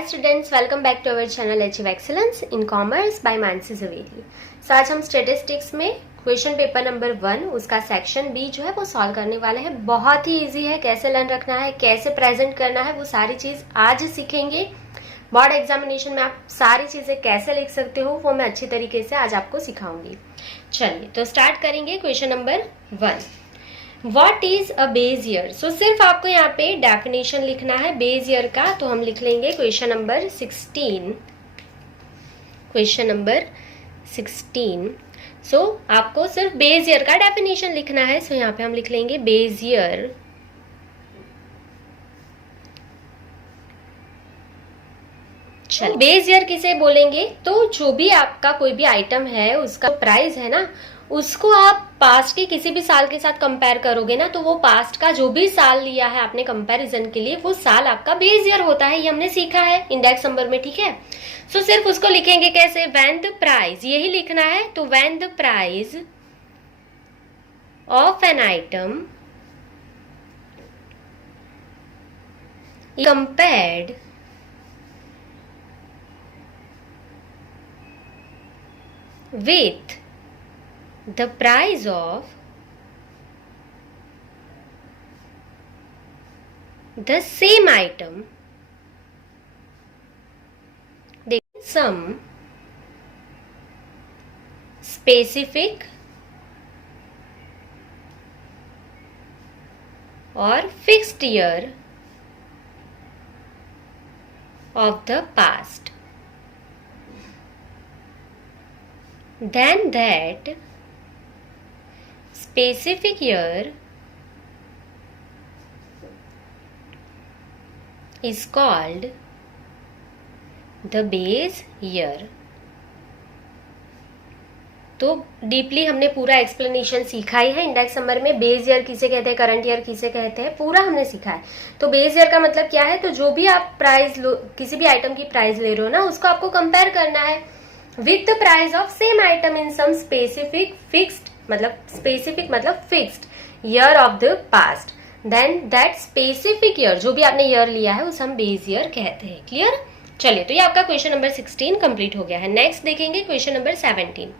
Hi students, welcome back to our channel achieve excellence in commerce by Mansi Javeri. So आज हम statistics में question paper number 1 उसका section B जो है वो सॉल्व करने वाले हैं। बहुत ही इजी है, कैसे लर्न रखना है, कैसे प्रेजेंट करना है, वो सारी चीज आज सीखेंगे। बोर्ड एग्जामिनेशन में आप सारी चीजें कैसे लिख सकते हो वो मैं अच्छी तरीके से आज आपको सिखाऊंगी। चलिए तो स्टार्ट करेंगे question number 1। What is a base year? So सिर्फ आपको यहाँ पे डेफिनेशन लिखना है बेस ईयर का, तो हम लिख लेंगे क्वेश्चन नंबर 16। Question number 16। सो आपको सिर्फ बेस ईयर का डेफिनेशन लिखना है। सो यहाँ पे हम लिख लेंगे बेस ईयर चल बेस ईयर किसे बोलेंगे? तो जो भी आपका कोई भी आइटम है उसका प्राइस है ना, उसको आप पास्ट के किसी भी साल के साथ कंपेयर करोगे ना, तो वो पास्ट का जो भी साल लिया है आपने कंपैरिजन के लिए, वो साल आपका बेस ईयर होता है। ये हमने सीखा है इंडेक्स नंबर में, ठीक है। सो सिर्फ उसको लिखेंगे कैसे? व्हेन द प्राइस, यही लिखना है। तो when the price of an item compared with the price of the same item, some specific or fixed year of the past, then that specific year is called the base year। तो deeply हमने पूरा explanation सीखा ही है index number में। Base year किसे कहते हैं, current year किसे कहते हैं, पूरा हमने सीखा है। तो बेस ईयर का मतलब क्या है? तो जो भी आप प्राइस लो, किसी भी आइटम की प्राइस ले रहे हो ना, उसको आपको कंपेयर करना है with the price of same item in some specific fixed, मतलब specific मतलब fixed year of the past, then that specific year, जो भी आपने year लिया है उसे हम base year कहते हैं। क्लियर? चलिए तो ये आपका क्वेश्चन नंबर 16 कंप्लीट हो गया है। नेक्स्ट देखेंगे question number 17।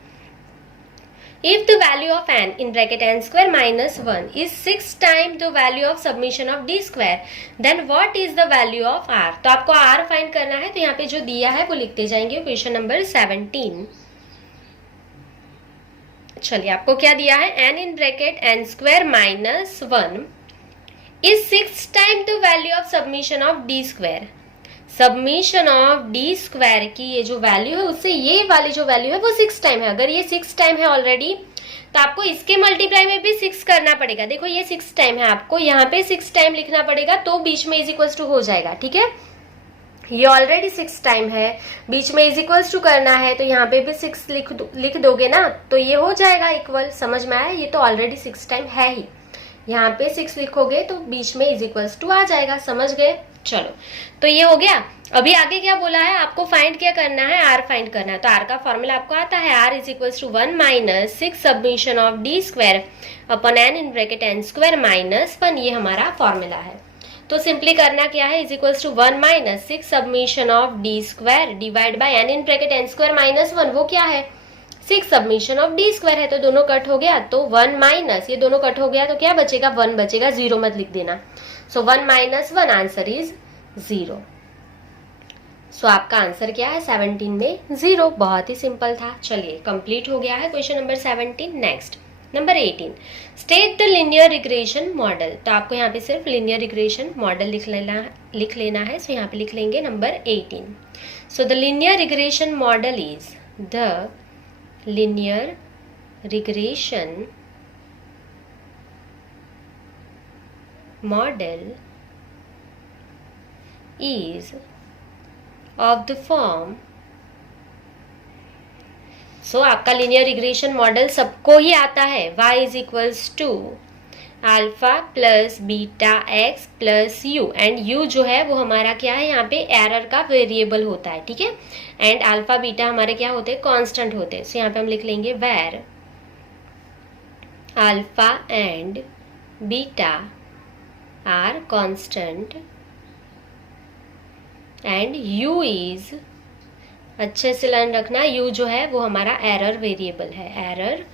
If the value of n in bracket n square minus 1 is 6 times the value of summation of d square, then what is the value of r? तो आपको r find करना है। तो यहाँ पे जो दिया है वो लिखते जाएंगे क्वेश्चन नंबर 17। चलिए आपको क्या दिया है? n in bracket n square minus 1 is 6 times the value of summation of d square। Submission of d square की ये जो वैल्यू है उससे ये वाली जो वैल्यू है वो 6 टाइम है। अगर ये 6 टाइम है ऑलरेडी, तो आपको इसके मल्टीप्लाई में भी 6 करना पड़ेगा। देखो ये 6 टाइम है, आपको यहाँ पे 6 टाइम लिखना पड़ेगा, तो बीच में इज इक्वल्स टू हो जाएगा। ठीक है, ये ऑलरेडी 6 टाइम है, बीच में इज इक्वल्स टू करना है, तो यहाँ पे भी 6 लिख दोगे ना, तो ये हो जाएगा इक्वल। समझ में आया? ये तो ऑलरेडी 6 टाइम है ही, यहाँ पे 6 लिखोगे तो बीच में इज इक्वल्स टू आ जाएगा। समझ गए? चलो तो ये हो गया। अभी आगे क्या बोला है? आपको फाइंड क्या करना है? आर फाइंड करना है। तो आर का फॉर्मूला आपको आता है, r is equals to 1 minus 6 summation of d square upon n in bracket n square minus 1। ये हमारा फॉर्मूला है। तो सिंपली करना क्या है? Is equals to 1 minus 6 summation of d square divide by n in bracket n square minus 1। वो क्या है? 6 सबमिशन ऑफ डी स्क्वायर है, तो दोनों कट हो गया, तो 1 माइनस ये दोनों कट हो गया, तो क्या बचेगा? 1 बचेगा, 0 मत लिख देना। सो 1 माइनस 1, आंसर इज 0। सो आपका आंसर क्या है 17 में? 0। बहुत ही सिंपल था। चलिए कंप्लीट हो गया है question number 17। Next number 18, state the linear regression model. तो आपको यहाँ पे सिर्फ लिनियर रिग्रेशन मॉडल लिख लेना है। सो यहाँ पे लिख लेंगे number 18। So the linear regression model is, the linear regression model is of the form। So आपका लिनियर रिग्रेशन मॉडल सबको ही आता है। y is equals to alpha plus beta x plus u, and u जो है वो हमारा क्या है? यहाँ पे एरर का वेरिएबल होता है। ठीक है, एंड अल्फा बीटा हमारे क्या होते हैं? कांस्टेंट होते हैं। सो यहाँ पे हम लिख लेंगे where alpha and beta are constant and u is, अच्छे से लर्न रखना, u जो है वो हमारा एरर वेरिएबल है, एरर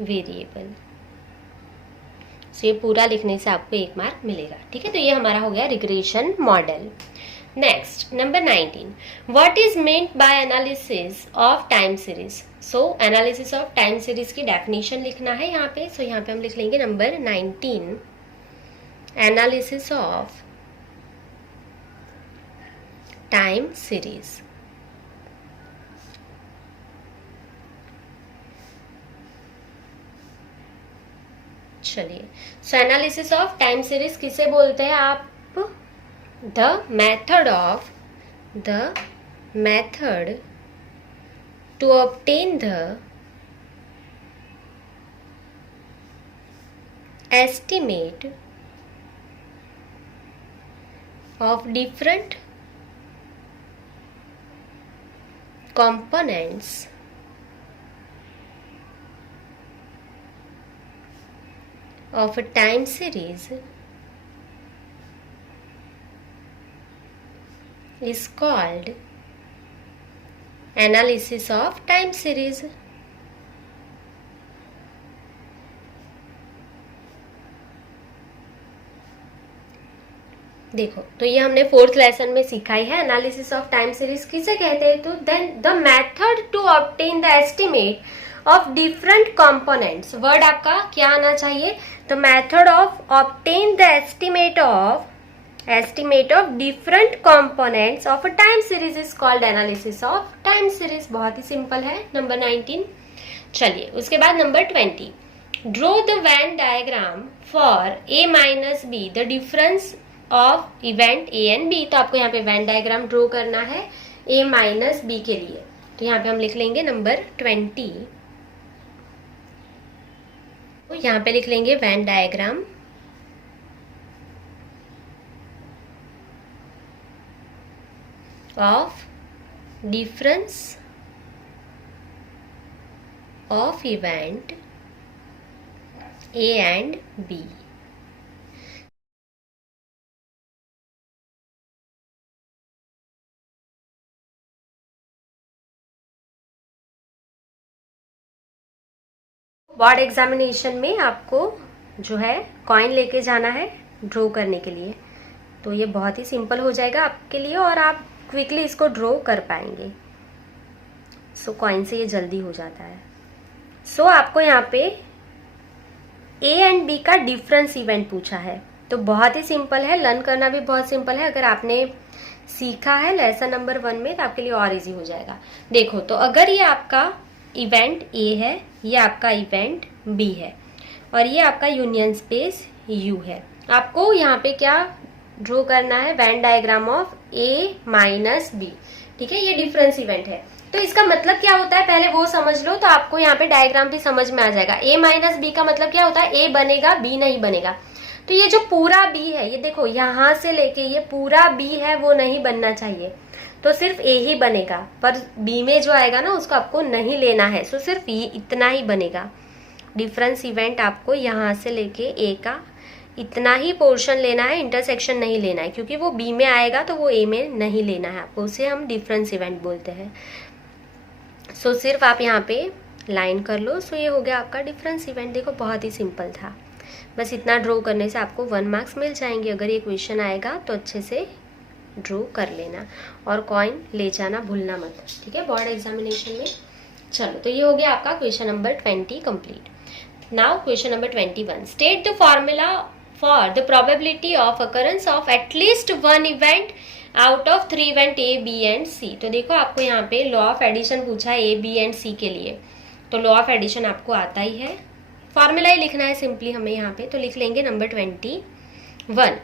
वेरिएबल। सो ये पूरा लिखने से आपको 1 मार्क मिलेगा। ठीक है, तो ये हमारा हो गया regression model. Next number 19, what is meant by analysis of time series. So analysis of time series की डेफिनेशन लिखना है यहाँ पे। सो यहाँ पे हम लिख लेंगे number 19, analysis of time series. चलिए, so analysis of time series किसे बोलते हैं आप? The method to obtain the estimate of different components of a time series is called analysis of time series। देखो, तो ये हमने 4th लेसन में सीखा ही है। एनालिसिस ऑफ टाइम सीरीज किसे कहते हैं? तो then the method to obtain the estimate of different components. Word आपका क्या आना चाहिए? The method of obtain the estimate of different components of a time series is called analysis of time series. बहुत ही सिंपल है, number 19। चलिए, उसके बाद number 20, draw the Venn diagram for a minus b the difference of event A and B. तो आपको यहाँ पे वेन डायग्राम ड्रॉ करना है a माइनस बी के लिए। तो यहाँ पे हम लिख लेंगे नंबर 20, तो यहाँ पे लिख लेंगे Venn diagram of difference of event A and B. Board examination में आपको जो है कॉइन लेके जाना है ड्रॉ करने के लिए। तो ये बहुत ही सिंपल हो जाएगा आपके लिए और आप क्विकली इसको ड्रॉ कर पाएंगे। सो कॉइन से ये जल्दी हो जाता है। सो आपको यहाँ पे ए एंड बी का डिफरेंस इवेंट पूछा है, तो बहुत ही सिंपल है, लर्न करना भी बहुत सिंपल है। अगर आपने सीखा है लेसन नंबर 1 में तो आपके लिए और इजी हो जाएगा। देखो, तो अगर ये आपका इवेंट ए है, ये आपका इवेंट बी है और ये आपका यूनियन स्पेस यू है, आपको यहाँ पे क्या ड्रॉ करना है? Venn diagram of A minus B. ठीक है, ये डिफरेंस इवेंट है। तो इसका मतलब क्या होता है पहले वो समझ लो, तो आपको यहाँ पे डायग्राम भी समझ में आ जाएगा। ए माइनस बी का मतलब क्या होता है? ए बनेगा, बी नहीं बनेगा। तो ये जो पूरा बी है, ये देखो यहाँ से लेके ये पूरा बी है वो नहीं बनना चाहिए, तो सिर्फ ए ही बनेगा। पर बी में जो आएगा ना उसको आपको नहीं लेना है, सो सिर्फ ये इतना ही बनेगा। डिफरेंस इवेंट आपको यहाँ से लेके ए का इतना ही पोर्शन लेना है, इंटरसेक्शन नहीं लेना है, क्योंकि वो बी में आएगा तो वो ए में नहीं लेना है आपको, उसे हम डिफरेंस इवेंट बोलते हैं। सो सिर्फ आप यहाँ पे लाइन कर लो। सो ये हो गया आपका डिफरेंस इवेंट। देखो, बहुत ही सिंपल था, बस इतना ड्रॉ करने से आपको 1 मार्क्स मिल जाएंगे। अगर ये क्वेश्चन आएगा तो अच्छे से ड्रॉ कर लेना और कॉइन ले जाना भूलना मत। ठीक है, बोर्ड एग्जामिनेशन में। चलो, तो ये हो गया आपका question number 20 complete. Now question number 21, state the formula for the probability of occurrence of at least 1 event out of 3 event A B and C. तो देखो, आपको यहाँ पे लॉ ऑफ एडिशन पूछा है ए बी एंड सी के लिए, तो लॉ ऑफ एडिशन आपको आता ही है, फॉर्मूला ही लिखना है सिंपली हमें यहाँ पे। तो लिख लेंगे number 21,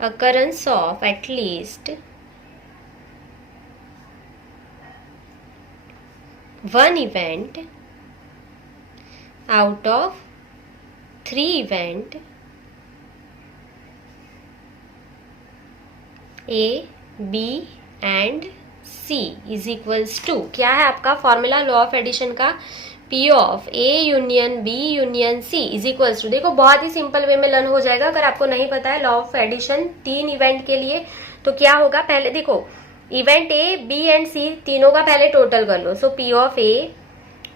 occurrence of at least 1 event out of 3 event A, B and C is equals to, क्या है आपका फॉर्मूला लॉ ऑफ एडिशन का? P of A union B union C is equals to, देखो बहुत ही सिंपल वे में learn हो जाएगा। अगर आपको नहीं पता है लॉ ऑफ एडिशन 3 इवेंट के लिए, तो क्या होगा, पहले देखो event A B and C तीनों का पहले टोटल कर लो। सो P of A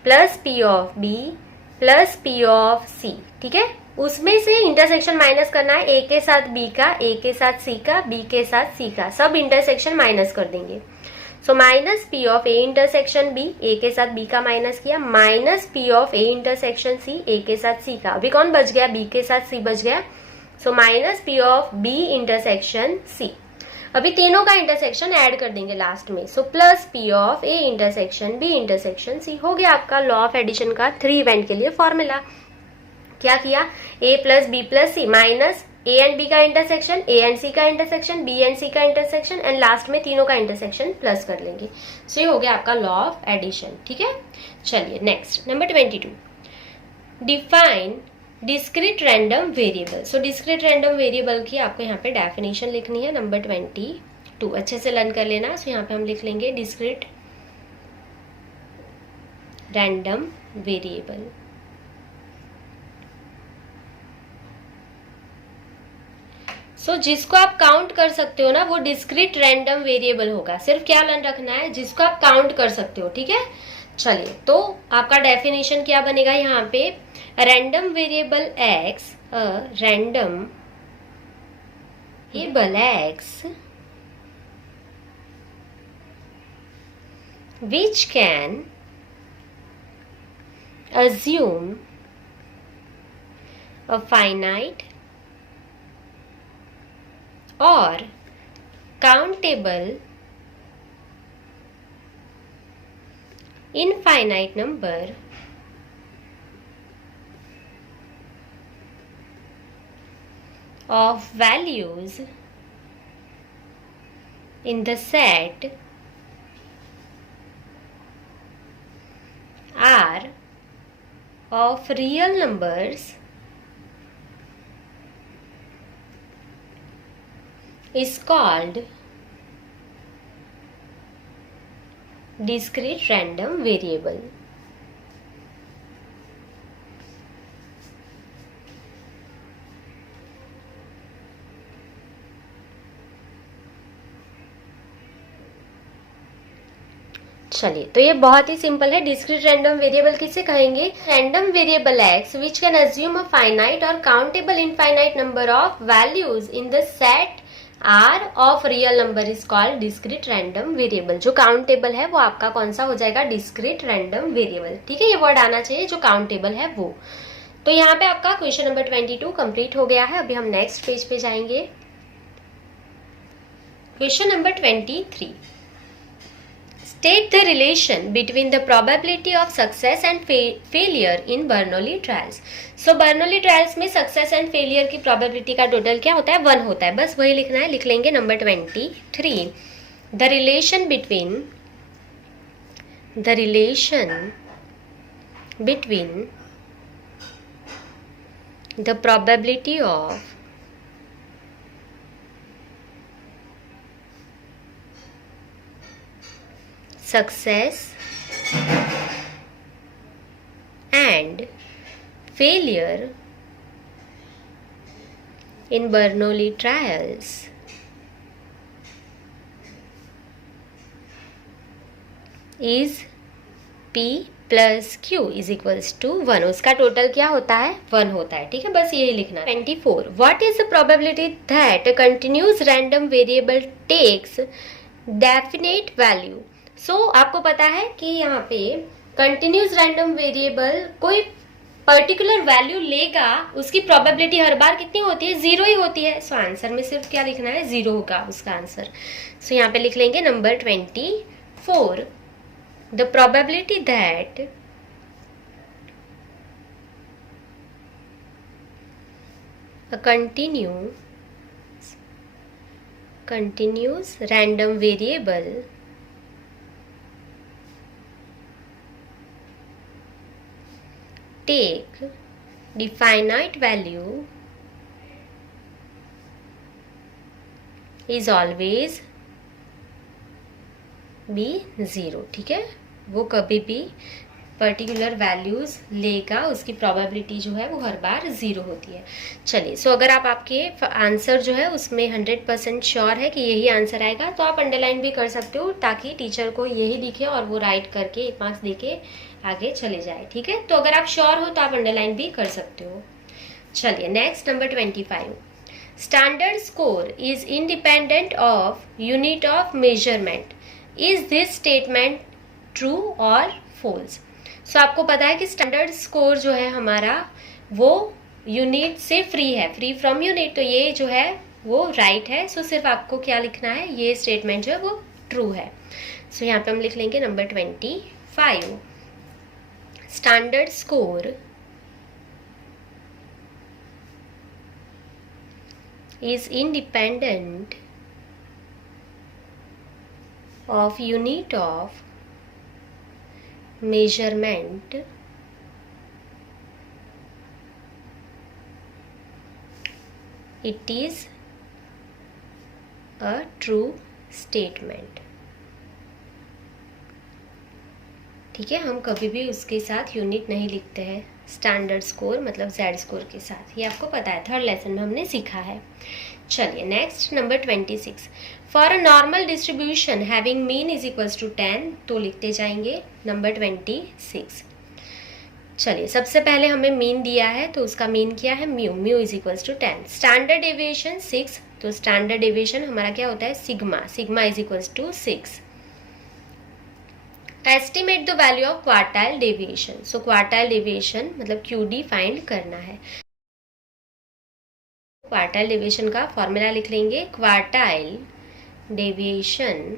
plus P of B plus P of C, ठीक है। उसमें से इंटरसेक्शन माइनस करना है, A के साथ B का, A के साथ C का, B के साथ C का, सब इंटरसेक्शन माइनस कर देंगे। So minus P of A intersection B, A के साथ B का माइनस किया, minus P of A intersection C, A के साथ C का। अभी कौन बच गया, B के साथ C बच गया। So minus P of B intersection C। अभी तीनों का इंटरसेक्शन ऐड कर देंगे लास्ट में। So plus P of A intersection B intersection C। हो गया आपका लॉ ऑफ एडिशन का 3 इवेंट के लिए फॉर्मूला। क्या किया, A plus B plus C minus A and B का इंटरसेक्शन, A एंड C का इंटरसेक्शन, B एंड C का इंटरसेक्शन, एंड लास्ट में तीनों का इंटरसेक्शन प्लस कर लेंगे। सो ये हो गया आपका लॉ ऑफ एडिशन, ठीक है। चलिए next number 22, define discrete random variable. So discrete random variable की आपको यहाँ पे डेफिनेशन लिखनी है, नंबर 22 अच्छे से लर्न कर लेना। सो यहाँ पे हम लिख लेंगे डिस्क्रीट रैंडम वेरिएबल। सो जिसको आप काउंट कर सकते हो ना वो डिस्क्रीट रैंडम वेरिएबल होगा। सिर्फ क्या लर्न रखना है, जिसको आप काउंट कर सकते हो, ठीक है। चलिए तो आपका डेफिनेशन क्या बनेगा यहाँ पे, random variable x, random variable x which can assume a finite or countable infinite number of values in the set R of real numbers is called discrete random variable. चलिए तो ये बहुत ही सिंपल है। डिस्क्रीट रैंडम वेरिएबल किसे कहेंगे, random variable X which can assume a finite or countable infinite number of values in the set R of real number is called discrete random variable. जो countable है वो आपका कौन सा हो जाएगा, डिस्क्रीट रैंडम वेरिएबल, ठीक है। ये वर्ड आना चाहिए जो काउंटेबल है वो। तो यहाँ पे आपका क्वेश्चन नंबर 22 कंप्लीट हो गया है। अभी हम नेक्स्ट पेज पे जाएंगे। Question number 23, state the relation between the probability of success and failure in Bernoulli trials. So Bernoulli trials में success and failure की probability का total क्या होता है, 1 होता है। बस वही लिखना है, लिख लेंगे number 23, the relation between the probability of success and failure in Bernoulli trials is P plus Q is equals to 1। उसका टोटल क्या होता है, 1 होता है, ठीक है। बस यही लिखना है। 24, what is the probability that a continuous random variable takes definite value? सो आपको पता है कि यहाँ पे कंटिन्यूस रैंडम वेरिएबल कोई पर्टिकुलर वैल्यू लेगा, उसकी प्रोबेबिलिटी हर बार कितनी होती है, 0 ही होती है। सो आंसर में सिर्फ क्या लिखना है, 0 होगा उसका आंसर। सो यहाँ पे लिख लेंगे number 24, the probability that a continuous random variable take the finite value is always be 0, ठीक है। वो कभी भी पर्टिकुलर वैल्यूज लेगा, उसकी प्रोबेबिलिटी जो है वो हर बार 0 होती है। चलिए, सो अगर आप आपके आंसर जो है उसमें 100% श्योर है कि यही आंसर आएगा तो आप अंडरलाइन भी कर सकते हो, ताकि टीचर को यही दिखे और वो राइट करके 1 मार्क्स देके आगे चले जाए। ठीक है, तो अगर आप श्योर हो तो आप अंडरलाइन भी कर सकते हो। चलिए next, number 25, standard score is independent of unit of measurement, is this statement true और फॉल्स। सो आपको पता है कि स्टैंडर्ड स्कोर जो है हमारा वो यूनिट से फ्री है, फ्री फ्रॉम यूनिट, तो ये जो है वो राइट है। सो सिर्फ आपको क्या लिखना है, ये स्टेटमेंट जो है वो ट्रू है। सो यहाँ पे हम लिख लेंगे number 25, standard score is independent of unit of measurement, it is a true statement। ठीक है, हम कभी भी उसके साथ यूनिट नहीं लिखते हैं, स्टैंडर्ड स्कोर मतलब जेड स्कोर के साथ, ये आपको पता है, थर्ड लेसन में हमने सीखा है। चलिए next, number 26, for a normal distribution having mean is equals to 10, तो लिखते जाएंगे नंबर 26। चलिए, सबसे पहले हमें मीन दिया है तो उसका मीन क्या है, mu, mu is equals to 10। Standard deviation 6, तो स्टैंडर्ड डेविएशन हमारा क्या होता है, sigma, sigma is equals to 6। Estimate the value of quartile deviation, so quartile deviation मतलब QD फाइंड करना है। क्वार्टाइल डेविएशन का फॉर्मूला लिख लेंगे, quartile deviation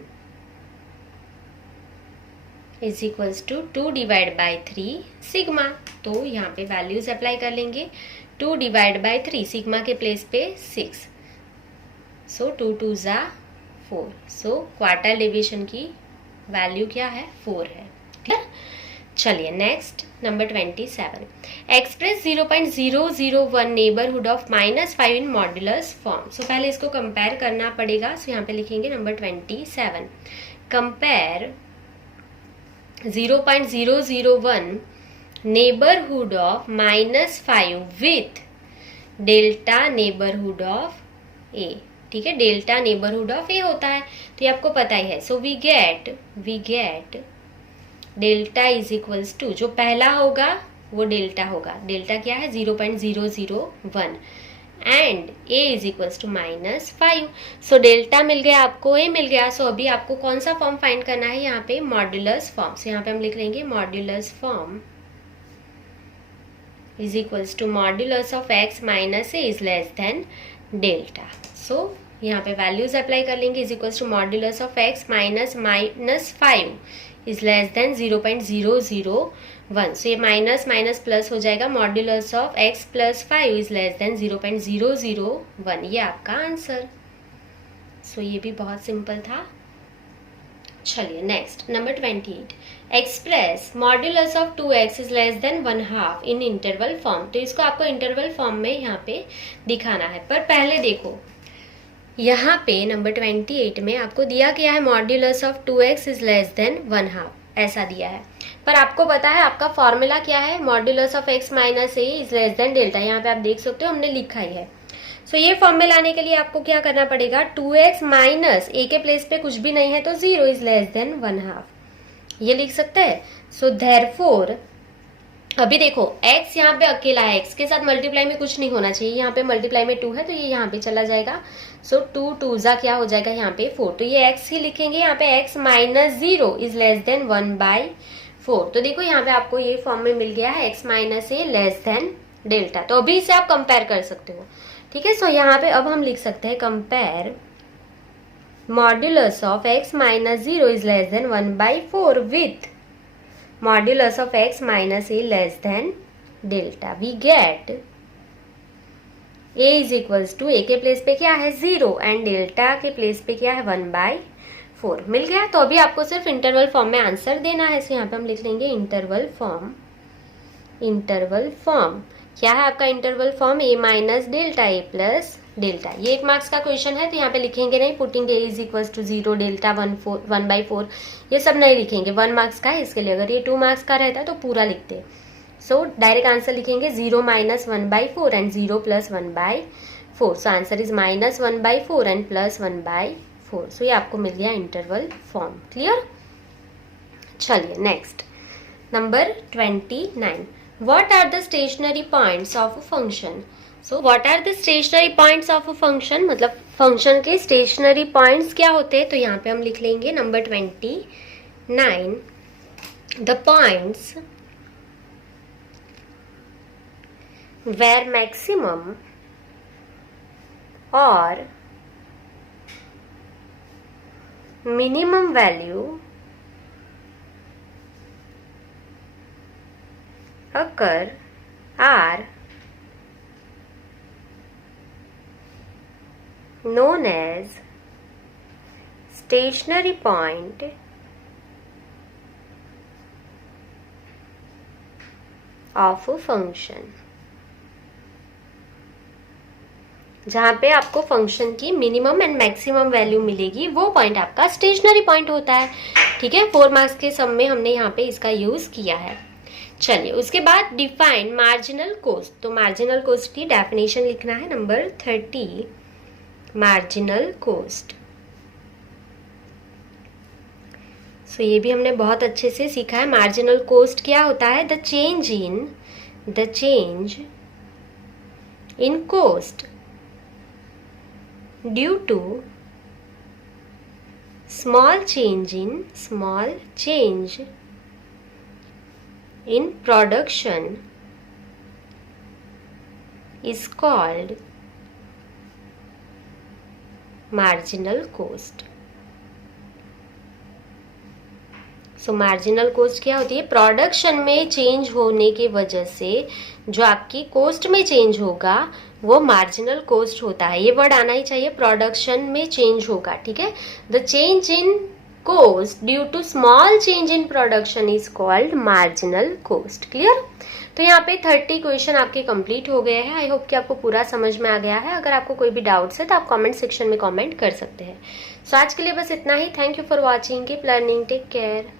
is equals to 2 divide by 3 sigma, तो यहाँ पे वैल्यूज अप्लाई कर लेंगे। 2 डिवाइड बाई 3, सिग्मा के प्लेस पे 6, सो 2 2 ज़ा 4, सो क्वार्टाइल डेविएशन की वैल्यू क्या है, 4 है। क्लियर। चलिए next, number 27, express 0.001 neighbourhood of -5 in modulus form. So पहले इसको कंपेयर करना पड़ेगा, सो यहाँ पे लिखेंगे number 27, compare 0.001 neighbourhood of -5 with delta neighbourhood of A. ठीक है, डेल्टा नेबरहुड ऑफ ए होता है, तो ये आपको पता ही है। So we get delta is equals to, जो पहला होगा वो डेल्टा होगा, डेल्टा क्या है 0.001 and A is equals to -5। So delta मिल गया आपको, ए मिल गया। सो अभी आपको कौन सा फॉर्म फाइंड करना है, यहाँ पे मॉड्यूलस फॉर्म। सो यहाँ पे हम लिख लेंगे modulus form is equals to modulus of x minus A is less than delta. So यहाँ पे वैल्यूज अप्लाई कर लेंगे, is equals to modulus of x minus -5 is less than 0.001। So ये माइनस माइनस प्लस हो जाएगा, modulus of x plus 5 is less than 0.001, ये आपका answer. सो ये भी बहुत सिंपल था। चलिए next, number 28, express modulus of 2x is less then 1/2 in interval form. तो इसको आपको इंटरवल फॉर्म में यहाँ पे दिखाना है, पर पहले देखो यहाँ पे नंबर 28 में आपको दिया गया है modulus of 2x is less then 1/2, ऐसा दिया है। पर आपको पता है आपका फॉर्मूला क्या है, modulus of x minus A is less than delta. यहाँ पे आप देख सकते हो हमने लिखा ही है। सो ये फॉर्म में लाने के लिए आपको क्या करना पड़ेगा, 2x माइनस ए के प्लेस पे कुछ भी नहीं है तो 0 इज लेस देन 1/2, ये लिख सकते हैं। सो देयरफॉर अभी देखो x यहाँ पे अकेला है, x के साथ मल्टीप्लाई में कुछ नहीं होना चाहिए, यहाँ पे मल्टीप्लाई में 2 है तो ये यहाँ पे चला जाएगा। सो 2 2 जा क्या हो जाएगा यहाँ पे 4, तो ये x ही लिखेंगे। यहाँ पे x minus 0 is less than 1/4, तो देखो यहाँ पे आपको ये फॉर्म में मिल गया है x minus A less than delta. तो अभी इसे आप कंपेयर कर सकते हो। ठीक है, सो यहाँ पे अब हम लिख सकते हैं compare modulus of x minus 0 is less than 1/4 with modulus of x minus A less than delta. We get a is equals to, A के प्लेस पे क्या है 0 एंड डेल्टा के प्लेस पे क्या है 1/4, मिल गया। तो अभी आपको सिर्फ इंटरवल फॉर्म में आंसर देना है। सो यहाँ पे हम लिख लेंगे इंटरवल फॉर्म क्या है आपका interval form, a minus delta a plus delta. ये 1 मार्क्स का क्वेश्चन है तो यहाँ पे लिखेंगे नहीं, putting a is equal to 0 delta 1/4 ये सब नहीं लिखेंगे, 1 मार्क्स का है इसके लिए। अगर ये 2 मार्क्स का रहता तो पूरा लिखते। सो डायरेक्ट आंसर लिखेंगे 0 minus 1/4 and 0 plus 1/4। So answer is minus 1/4 and plus 1/4। सो ये आपको मिल गया इंटरवल फॉर्म। क्लियर। चलिए next number 29, what are the stationary points of a function? So what are the stationary points of a function, मतलब function के stationery points क्या होते हैं। तो यहाँ पे हम लिख लेंगे number 29, the points where maximum or minimum value occur are known as stationary point of a function। जहाँ पे आपको फंक्शन की मिनिमम एंड मैक्सिमम वैल्यू मिलेगी वो पॉइंट आपका स्टेशनरी पॉइंट होता है। ठीक है, 4 मार्क्स के सम में हमने यहाँ पे इसका यूज किया है। चलिए उसके बाद डिफाइन मार्जिनल कोस्ट। तो मार्जिनल कोस्ट की डेफिनेशन लिखना है नंबर 30, मार्जिनल कोस्ट। सो ये भी हमने बहुत अच्छे से सीखा है। मार्जिनल कोस्ट क्या होता है, the change in cost due to small change in production is called marginal cost। सो मार्जिनल कोस्ट क्या होती है, प्रोडक्शन में चेंज होने की वजह से जो आपकी कोस्ट में चेंज होगा वो मार्जिनल कोस्ट होता है। ये वर्ड आना ही चाहिए, प्रोडक्शन में चेंज होगा। ठीक है, the change in cost due to small change in production is called marginal cost। Clear. तो यहाँ पे 30 क्वेश्चन आपके कंप्लीट हो गए हैं। आई होप कि आपको पूरा समझ में आ गया है। अगर आपको कोई भी डाउट्स है तो आप कमेंट सेक्शन में कमेंट कर सकते हैं। सो आज के लिए बस इतना ही। Thank you for watching, keep learning, take care.